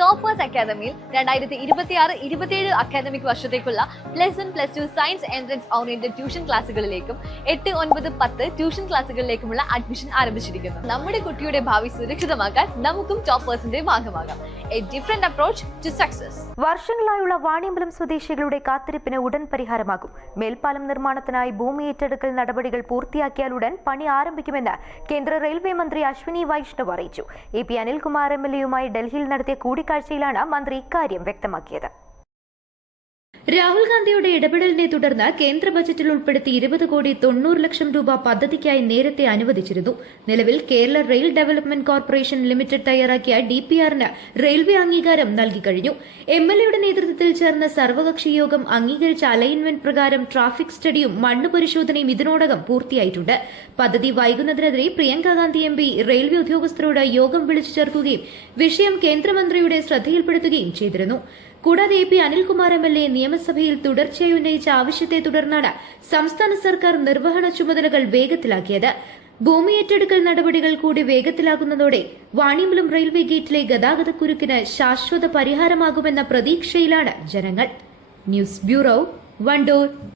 Toppers അക്കാദമിയിൽ 2026-27 academic വർഷത്തേക്കുള്ള +1, +2 science entrance oriented tuition ക്ലാസുകളിലേക്കും 8, 9, 10 ട്യൂഷൻ ക്ലാസുകളിലേക്കുമുള്ള അഡ്മിഷൻ ആരംഭിച്ചിരിക്കുന്നു. നമ്മുടെ കുട്ടിയുടെ ഭാവി സുരക്ഷിതമാക്കാൻ നമുക്കും ടോപ്പേഴ്സിന്റെ ഭാഗമാകാം. A different approach to success. വർഷങ്ങളായുള്ള വാണിയമ്പലം സ്വദേശികളുടെ കാത്തിരിപ്പിന് ഉടൻ പരിഹാരമാകും. മേൽപ്പാലം നിർമ്മാണത്തിനായി ഭൂമി ഏറ്റെടുക്കൽ നടപടികൾ പൂർത്തിയാക്കിയാൽ ഉടൻ പണി ആരംഭിക്കുമെന്ന് കേന്ദ്ര റെയിൽവേ മന്ത്രി അശ്വിനി വൈഷ്ണവ് അറിയിച്ചു. AP അനിൽകുമാർ MLA-യുമായി ഡൽഹിയിൽ നടത്തിയ കൂടിക്കാഴ്ചയിലാണ് മന്ത്രി ഇക്കാര്യം വ്യക്തമാക്കിയത്. രാഹുൽ ഗാന്ധിയുടെ ഇടപെടലിനെ തുടർന്ന് കേന്ദ്ര ബജറ്റിൽ ഉൾപ്പെടുത്തി 20,90,00,000 രൂപ പദ്ധതിക്കായി നേരത്തെ അനുവദിച്ചിരുന്നു. നിലവിൽ Kerala rail development corporation limited തയ്യാറാക്കിയ DPR-ന് റെയിൽവേ അംഗീകാരം നൽകിക്കഴിഞ്ഞു. MLA-യുടെ നേതൃത്വത്തിൽ ചേർന്ന സർവകക്ഷി യോഗം അംഗീകരിച്ച അലൈൻമെന്റ് പ്രകാരം ട്രാഫിക് സ്റ്റഡിയും മണ്ണ് പരിശോധനയും ഇതിനോടകം പൂർത്തിയായിട്ടുണ്ട്. പദ്ധതി വൈകുന്നതിനെതിരെ പ്രിയങ്ക ഗാന്ധി MP റെയിൽവേ ഉദ്യോഗസ്ഥരോട് യോഗം വിളിച്ചു ചേർക്കുകയും വിഷയം കേന്ദ്രമന്ത്രിയുടെ ശ്രദ്ധയിൽപ്പെടുത്തുകയും ചെയ്തിരുന്നു. കൂടാതെ AP അനിൽകുമാർ MLA നിയമസഭയിൽ തുടർച്ചയായി ഉന്നയിച്ച ആവശ്യത്തെ തുടർന്നാണ് സംസ്ഥാന സർക്കാർ നിർവഹണ ചുമതലകൾ വേഗത്തിലാക്കിയത്. ഭൂമി ഏറ്റെടുക്കൽ നടപടികൾ കൂടി വേഗത്തിലാകുന്നതോടെ വാണിയമ്പലം റെയിൽവേ ഗേറ്റിലെ ഗതാഗതക്കുരുക്കിന് ശാശ്വത പരിഹാരമാകുമെന്ന പ്രതീക്ഷയിലാണ് ജനങ്ങൾ. News bureau, Wandoor.